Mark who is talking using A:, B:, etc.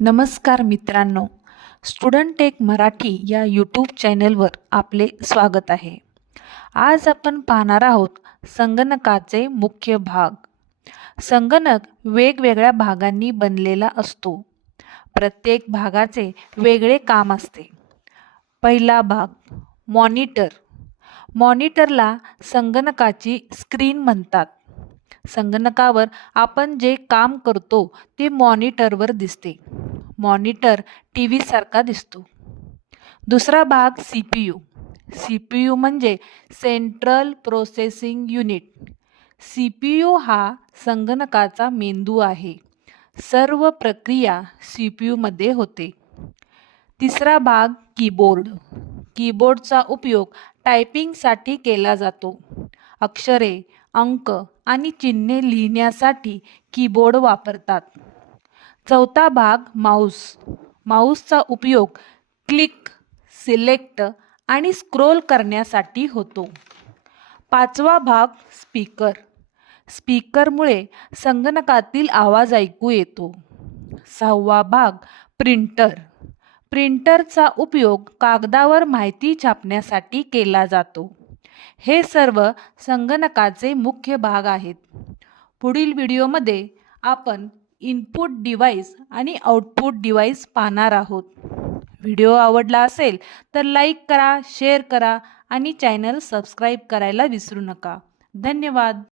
A: नमस्कार मित्रांनो. Student take Marathi या यूट्यूब चॅनलवर आपले स्वागत आहे. आज आपण पाहणार आहोत संगणकाचे मुख्य भाग. संगणक वेगवेगळ्या भागांनी बनलेला असतो. प्रत्येक भागाचे वेगळे काम असते. पहिला भाग मॉनिटर. मॉनिटरला संगणकाची स्क्रीन म्हणतात. संगणकावर आपण जे काम करतो ते मॉनिटरवर दिसते. मॉनिटर टी व्हीसारखा दिसतो. दुसरा भाग C P U C P U म्हणजे central processing unit. C P U हा संगणकाचा मेंदू आहे. सर्व प्रक्रिया सी पी यूमध्ये होते. तिसरा भाग कीबोर्ड. कीबोर्डचा उपयोग टायपिंगसाठी केला जातो. अक्षरे अंक आणि चिन्हे लिहिण्यासाठी कीबोर्ड वापरतात. चौथा भाग माऊस. माऊसचा उपयोग क्लिक सिलेक्ट आणि स्क्रोल करण्यासाठी होतो. पाचवा भाग स्पीकर. स्पीकरमुळे संगणकातील आवाज ऐकू येतो. सहावा भाग प्रिंटर. प्रिंटरचा उपयोग कागदावर माहिती छापण्यासाठी केला जातो. हे सर्व संगणकाचे मुख्य भाग आहेत. पुढील व्हिडिओमध्ये आपण इनपुट डिव्हाइस आणि आउटपुट डिव्हाइस पाहणार आहोत. व्हिडिओ आवडला असेल तर लाईक करा शेअर करा आणि चॅनल सबस्क्राईब करायला विसरू नका. धन्यवाद.